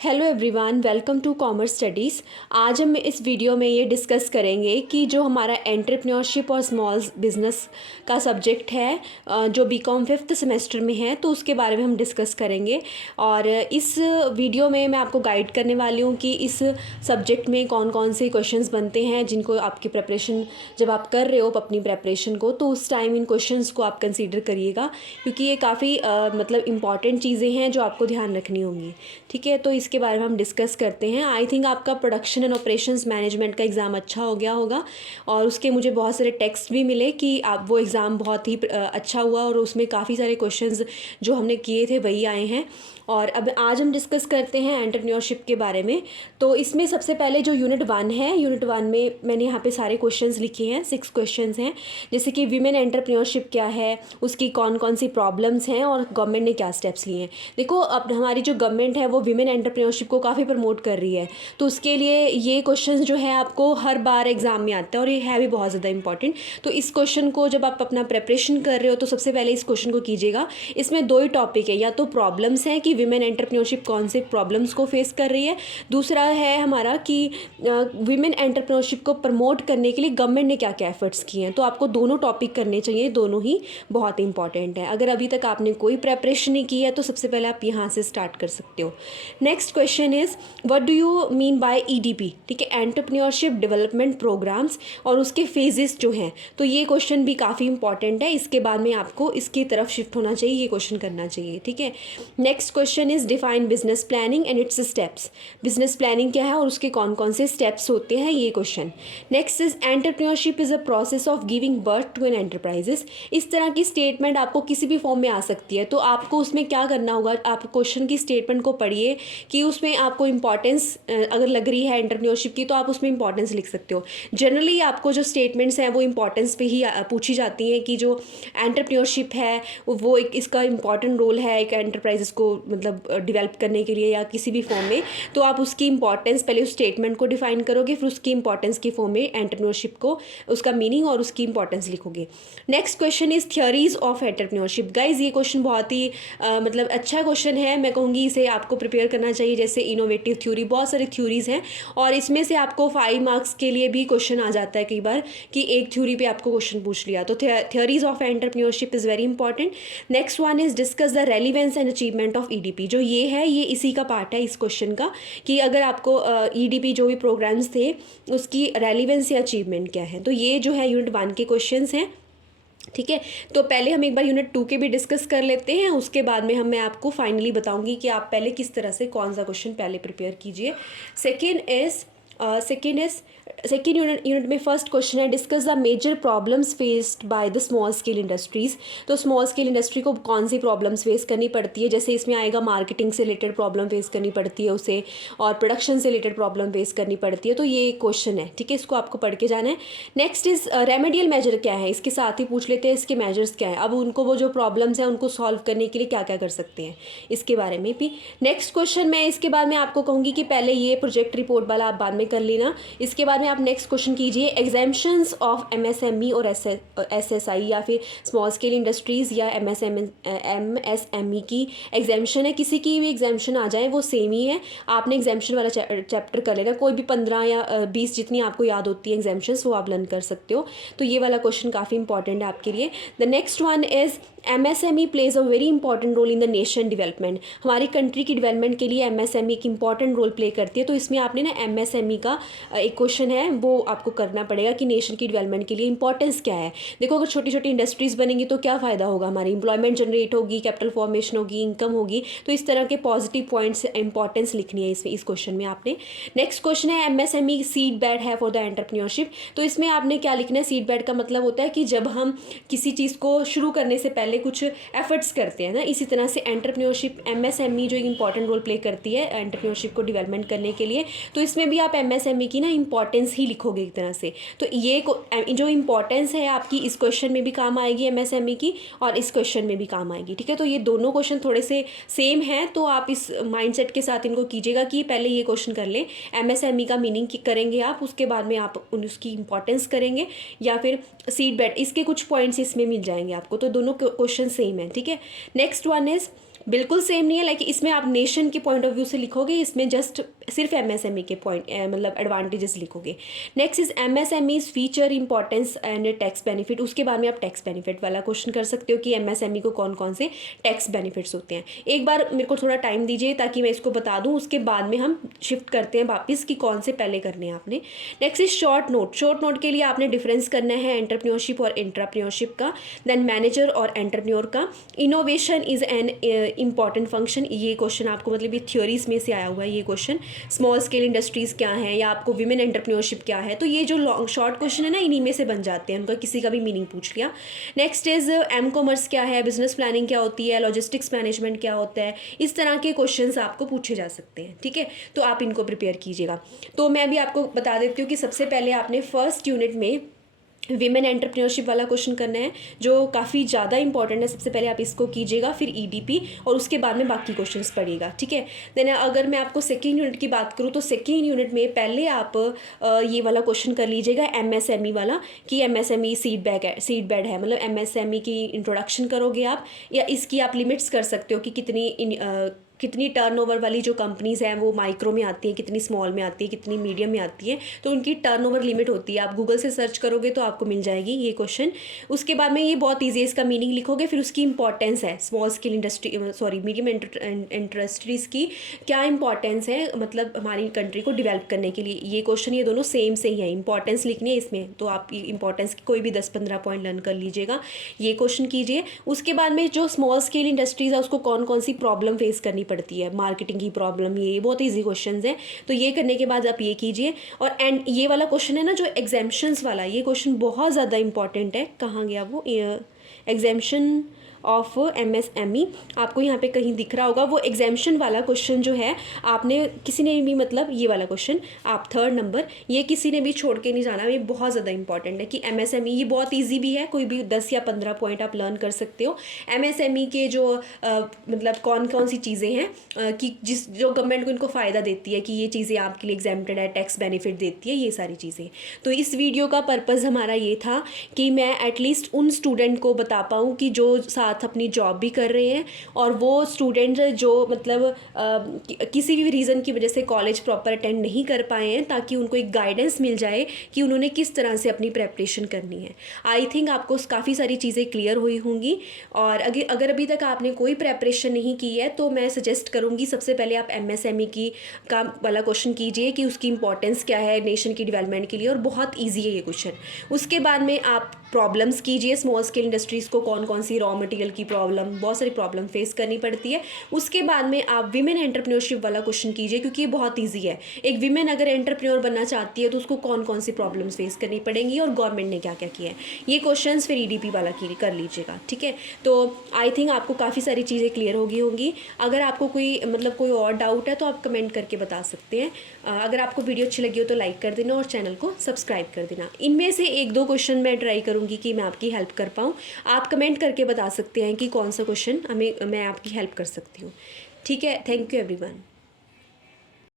Hello everyone, welcome to commerce studies. आज हम इस वीडियो में ये डिस्कस करेंगे कि जो हमारा एंटरप्रेन्योरशिप और स्मॉल बिजनेस का सब्जेक्ट है जो बीकॉम 5th सेमेस्टर में है, तो उसके बारे में हम डिस्कस करेंगे। और इस वीडियो में मैं आपको गाइड करने वाली हूँ कि इस सब्जेक्ट में कौन कौन से क्वेश्चंस बनते हैं, जिनको आपकी प्रिपरेशन जब आप कर रहे हो अपनी प्रिपरेशन को, तो उस टाइम इन क्वेश्चंस को आप कंसीडर करिएगा, क्योंकि ये काफ़ी मतलब इम्पॉर्टेंट चीज़ें हैं जो आपको ध्यान रखनी होंगी। ठीक है, तो इसके बारे में हम डिस्कस करते हैं। आई थिंक आपका प्रोडक्शन एंड ऑपरेशंस मैनेजमेंट का एग्ज़ाम अच्छा हो गया होगा, और उसके मुझे बहुत सारे टेक्स्ट भी मिले कि आप वो एग्ज़ाम बहुत ही अच्छा हुआ, और उसमें काफ़ी सारे क्वेश्चंस जो हमने किए थे वही आए हैं। और अब आज हम डिस्कस करते हैं एंटरप्रेन्योरशिप के बारे में। तो इसमें सबसे पहले जो यूनिट 1 है, यूनिट 1 में मैंने यहाँ पे सारे क्वेश्चंस लिखे हैं, 6 क्वेश्चंस हैं। जैसे कि वीमेन एंटरप्रेन्योरशिप क्या है, उसकी कौन कौन सी प्रॉब्लम्स हैं, और गवर्नमेंट ने क्या स्टेप्स लिए हैं। देखो, अब हमारी जो गवर्नमेंट है वो वीमेन एंटरप्रेन्योरशिप को काफ़ी प्रमोट कर रही है, तो उसके लिए ये क्वेश्चन जो है आपको हर बार एग्जाम में आता है, और ये है भी बहुत ज़्यादा इंपॉर्टेंट। तो इस क्वेश्चन को जब आप अपना प्रिपरेशन कर रहे हो, तो सबसे पहले इस क्वेश्चन को कीजिएगा। इसमें 2 ही टॉपिक है, या तो प्रॉब्लम्स हैं कि वीमेन एंटरप्रेन्योरशिप कौन से प्रॉब्लम्स को फेस कर रही है, दूसरा है हमारा कि वीमेन एंटरप्रेन्योरशिप को प्रमोट करने के लिए गवर्नमेंट ने क्या क्या एफर्ट्स किए हैं। तो आपको दोनों टॉपिक करने चाहिए, दोनों ही बहुत इंपॉर्टेंट है। अगर अभी तक आपने कोई प्रेपरेशन नहीं की है, तो सबसे पहले आप यहाँ से स्टार्ट कर सकते हो। Next question is what do you mean by EDP. ठीक है, एंटरप्रेन्योरशिप डेवलपमेंट प्रोग्राम्स, और उसके फेजेस जो हैं। तो ये क्वेश्चन भी काफ़ी इंपॉर्टेंट है। इसके बाद में आपको इसकी तरफ शिफ्ट होना चाहिए, ये क्वेश्चन करना चाहिए। ठीक है, next question is define business planning and it's steps. Business planning क्या है और उसके कौन कौन से स्टेप्स होते हैं, ये question. Next is entrepreneurship is a process of giving birth to an enterprises. इस तरह की स्टेटमेंट आपको किसी भी फॉर्म में आ सकती है, तो आपको उसमें क्या करना होगा, आप क्वेश्चन की स्टेटमेंट को पढ़िए कि उसमें आपको इंपॉर्टेंस अगर लग रही है एंटरप्रेन्योरशिप की, तो आप उसमें इंपॉर्टेंस लिख सकते हो। जनरली आपको जो स्टेटमेंट्स हैं वो इंपॉर्टेंस पे ही पूछी जाती हैं कि जो एंटरप्रेन्योरशिप है वो एक इसका इंपॉर्टेंट रोल है एक एंटरप्राइजेस को मतलब डेवलप करने के लिए, या किसी भी फॉर्म में। तो आप उसकी इंपॉर्टेंस पहले उस स्टेटमेंट को डिफाइन करोगे, फिर उसकी इंपॉर्टेंस की फॉर्म में एंटरप्रेन्योरशिप को उसका मीनिंग और उसकी इंपॉर्टेंस लिखोगे। Next question is theories of entrepreneurship. Guys, ये क्वेश्चन बहुत ही मतलब अच्छा क्वेश्चन है। मैं कहूँगी इसे आपको प्रिपेयर करना चाहिए। जैसे इनोवेटिव थ्योरी, बहुत सारी थ्योरीज हैं, और इसमें से आपको 5 मार्क्स के लिए भी क्वेश्चन आ जाता है कई बार कि एक थ्योरी पे आपको क्वेश्चन पूछ लिया। तो theories of entrepreneurship is very important. Next one is discuss the relevance and achievement of EDP. जो ये है, ये इसी का पार्ट है इस क्वेश्चन का, कि अगर आपको ईडीपी जो भी प्रोग्राम्स थे उसकी रेलिवेंस या अचीवमेंट क्या है। तो ये जो है यूनिट 1 के क्वेश्चंस हैं। ठीक है, तो पहले हम एक बार यूनिट 2 के भी डिस्कस कर लेते हैं, उसके बाद में मैं आपको फाइनली बताऊंगी कि आप पहले किस तरह से कौन सा क्वेश्चन पहले प्रिपेयर कीजिए। सेकेंड यूनिट में फर्स्ट क्वेश्चन है discuss the major problems faced by the small scale industries. तो स्मॉल स्केल इंडस्ट्री को कौन सी प्रॉब्लम्स फेस करनी पड़ती है, जैसे इसमें आएगा मार्केटिंग से रिलेटेड प्रॉब्लम फेस करनी पड़ती है उसे, और प्रोडक्शन से रिलेटेड प्रॉब्लम फेस करनी पड़ती है। तो ये एक क्वेश्चन है, ठीक है, इसको आपको पढ़ के जाना है। नेक्स्ट इज रेमेडियल मेजर क्या है, इसके साथ ही पूछ लेते हैं इसके मेजर्स क्या है। अब उनको वो जो प्रॉब्लम्स हैं उनको सॉल्व करने के लिए क्या क्या कर सकते हैं, इसके बारे में भी। नेक्स्ट क्वेश्चन मैं इसके बाद में आपको कहूँगी कि पहले ये प्रोजेक्ट रिपोर्ट वाला आप बाद में कर लेना। इसके बाद में आप नेक्स्ट क्वेश्चन कीजिए एग्जाम्पशंस ऑफ एमएसएमई और एसएसआई, या फिर स्मॉल स्केल इंडस्ट्रीज़ या एमएसएमई की एग्जाम्पशन है। किसी की भी एग्जाम्पशन आ जाए वो सेम ही है। आपने एग्जाम्पशन वाला चैप्टर कर लेना, कोई भी 15 या 20 जितनी आपको याद होती है एग्जाम्पशंस, वो आप लर्न कर सकते हो। तो ये वाला क्वेश्चन काफ़ी इंपॉर्टेंट है आपके लिए। The next one is MSME plays a very important role in the nation development. हमारी कंट्री की डेवलपमेंट के लिए एमएसएमई एक इंपॉर्टेंट रोल प्ले करती है। तो इसमें आपने ना एमएसएमई का एक क्वेश्चन है वो आपको करना पड़ेगा कि नेशन की डेवलपमेंट के लिए इंपॉर्टेंस क्या है। देखो, अगर छोटी छोटी इंडस्ट्रीज़ बनेंगी तो क्या फ़ायदा होगा, हमारी एम्प्लॉयमेंट जनरेट होगी, कैपिटल फॉर्मेशन होगी, इनकम होगी। तो इस तरह के पॉजिटिव पॉइंट्स इंपॉर्टेंस लिखनी है इस क्वेश्चन में आपने। नेक्स्ट क्वेश्चन है एमएसएमई सीड बेड है फॉर द एंटरप्रेन्योरशिप। तो इसमें आपने क्या लिखना है, सीड बेड का मतलब होता है कि जब हम किसी चीज़ को शुरू करने से पहले कुछ एफर्ट्स करते हैं ना, इसी तरह से एंटरप्रेन्योरशिप एमएसएमई जो एक इंपॉर्टेंट रोल प्ले करती है एंटरप्रेन्योरशिप को डेवलपमेंट करने के लिए। तो इसमें भी आप एमएसएमई की ना इंपॉर्टेंस ही लिखोगे एक तरह से। तो ये जो इंपॉर्टेंस है आपकी इस क्वेश्चन में भी काम आएगी एमएसएमई की, और इस क्वेश्चन में भी काम आएगी। ठीक है, तो ये दोनों क्वेश्चन थोड़े से सेम हैं, तो आप इस माइंडसेट के साथ इनको कीजिएगा कि पहले ये क्वेश्चन कर लें, एमएसएमई का मीनिंग करेंगे आप, उसके बाद में आप उसकी इंपॉर्टेंस करेंगे, या फिर सीड बेड, इसके कुछ पॉइंट्स इसमें मिल जाएंगे आपको। तो दोनों क्वेश्चन सेम है। ठीक है, नेक्स्ट वन इज बिल्कुल सेम नहीं है, लाइक इसमें आप नेशन के पॉइंट ऑफ व्यू से लिखोगे, इसमें जस्ट सिर्फ एमएसएमई के पॉइंट मतलब एडवांटेजेस लिखोगे। Next is MSMEs feature importance and tax benefit, उसके बाद में आप टैक्स बेनिफिट वाला क्वेश्चन कर सकते हो कि एमएसएमई को कौन कौन से टैक्स बेनिफिट्स होते हैं। एक बार मेरे को थोड़ा टाइम दीजिए ताकि मैं इसको बता दूँ, उसके बाद में हम शिफ्ट करते हैं वापस कि कौन से पहले करने हैं आपने। Next is short note. Short note के लिए आपने डिफरेंस करना है एंटरप्रेन्योरशिप और इंट्राप्रेन्योरशिप का, देन मैनेजर और एंटरप्रेन्योर का। Innovation is an important function, ये क्वेश्चन आपको मतलब ये थ्योरीज में से आया हुआ है ये क्वेश्चन। स्मॉल स्केल इंडस्ट्रीज़ क्या है, या आपको विमेन एंटरप्रेन्योरशिप क्या है, तो ये जो लॉन्ग शॉर्ट क्वेश्चन है ना, इन्हीं में से बन जाते हैं, उनका किसी का भी मीनिंग पूछ लिया। नेक्स्ट इज एम कॉमर्स क्या है, बिजनेस प्लानिंग क्या होती है, लॉजिस्टिक्स मैनेजमेंट क्या होता है, इस तरह के क्वेश्चंस आपको पूछे जा सकते हैं। ठीक है, तो आप इनको प्रिपेयर कीजिएगा। तो मैं भी आपको बता देती हूँ कि सबसे पहले आपने फर्स्ट यूनिट में विमेन एंटरप्रेन्योरशिप वाला क्वेश्चन करना है, जो काफ़ी ज़्यादा इंपॉर्टेंट है। सबसे पहले आप इसको कीजिएगा, फिर ईडीपी, और उसके बाद में बाकी क्वेश्चंस पढ़िएगा। ठीक है, देन अगर मैं आपको सेकेंड यूनिट की बात करूँ तो सेकेंड यूनिट में पहले आप ये वाला क्वेश्चन कर लीजिएगा एमएसएमई वाला, कि एमएसएमई सीड बेड है, मतलब एमएसएमई की इंट्रोडक्शन करोगे आप, या इसकी आप लिमिट्स कर सकते हो कि कितनी टर्नओवर वाली जो कंपनीज़ हैं वो माइक्रो में आती हैं, कितनी स्मॉल में आती है, कितनी मीडियम में आती है, तो उनकी टर्नओवर लिमिट होती है। आप गूगल से सर्च करोगे तो आपको मिल जाएगी ये क्वेश्चन। उसके बाद में ये बहुत ईजी है, इसका मीनिंग लिखोगे, फिर उसकी इंपॉर्टेंस है small scale industry medium industries की क्या इंपॉर्टेंस है, मतलब हमारी कंट्री को डिवेल्प करने के लिए। ये क्वेश्चन ये दोनों सेम से ही है, इंपॉर्टेंस लिखनी है इसमें, तो आप इंपॉर्टेंस की कोई भी 10-15 पॉइंट लर्न कर लीजिएगा, ये क्वेश्चन कीजिए। उसके बाद में जो स्मॉल स्केल इंडस्ट्रीज़ है उसको कौन कौन सी प्रॉब्लम फेस करनी पड़ती है, मार्केटिंग की प्रॉब्लम, ये बहुत इजी क्वेश्चंस हैं। तो ये करने के बाद आप ये कीजिए। और एंड ये वाला क्वेश्चन है ना जो एग्जेम्पशंस वाला, ये क्वेश्चन बहुत ज़्यादा इंपॉर्टेंट है। कहाँ गया वो, एग्जेम्पशन ऑफ एमएसएमई, आपको यहाँ पे कहीं दिख रहा होगा। वो एग्जेम्पशन वाला क्वेश्चन जो है, आपने किसी ने भी मतलब ये वाला क्वेश्चन आप 3rd नंबर, ये किसी ने भी छोड़ के नहीं जाना, ये बहुत ज़्यादा इंपॉर्टेंट है कि एमएसएमई, ये बहुत इजी भी है, कोई भी 10 या 15 पॉइंट आप लर्न कर सकते हो। एमएसएमई के जो मतलब कौन कौन सी चीज़ें हैं कि जो गवर्नमेंट को इनको फ़ायदा देती है, कि ये चीज़ें आपके लिए एग्जेम्प्टेड है, टैक्स बेनिफिट देती है, ये सारी चीज़ें। तो इस वीडियो का पर्पज़ हमारा ये था कि मैं एटलीस्ट उन स्टूडेंट को बता पाऊँ कि जो साथ अपनी जॉब भी कर रहे हैं, और वो स्टूडेंट जो मतलब किसी भी रीज़न की वजह से कॉलेज प्रॉपर अटेंड नहीं कर पाए हैं, ताकि उनको एक गाइडेंस मिल जाए कि उन्होंने किस तरह से अपनी प्रेपरेशन करनी है। आई थिंक आपको काफ़ी सारी चीज़ें क्लियर हुई होंगी। और अगर अभी तक आपने कोई प्रेपरेशन नहीं की है तो मैं सजेस्ट करूँगी सबसे पहले आप एमएसएमई की का वाला क्वेश्चन कीजिए कि उसकी इंपॉर्टेंस क्या है नेशन की डेवलपमेंट के लिए, और बहुत ईजी है ये क्वेश्चन। उसके बाद में आप प्रॉब्लम्स कीजिए, स्मॉल स्केल इंडस्ट्रीज़ को कौन कौन सी रॉ मटेरियल की प्रॉब्लम, बहुत सारी प्रॉब्लम फेस करनी पड़ती है। उसके बाद में आप विमेन एंटरप्रेन्योरशिप वाला क्वेश्चन कीजिए, क्योंकि ये बहुत ईजी है। एक विमेन अगर एंटरप्रेन्योर बनना चाहती है तो उसको कौन कौन सी प्रॉब्लम्स फेस करनी पड़ेंगी, और गवर्नमेंट ने क्या क्या किया है, ये क्वेश्चंस फिर ईडीपी वाला कर लीजिएगा। ठीक है, तो आई थिंक आपको काफ़ी सारी चीज़ें क्लियर होगी। अगर आपको कोई और डाउट है तो आप कमेंट करके बता सकते हैं। अगर आपको वीडियो अच्छी लगी हो तो लाइक कर देना और चैनल को सब्सक्राइब कर देना। इनमें से 1-2 क्वेश्चन मैं ट्राई करूँगी कि मैं आपकी हेल्प कर पाऊँ। आप कमेंट करके बता सकते हैं कि कौन सा क्वेश्चन मैं आपकी हेल्प कर सकती हूँ। ठीक है, थैंक यू एवरीवन।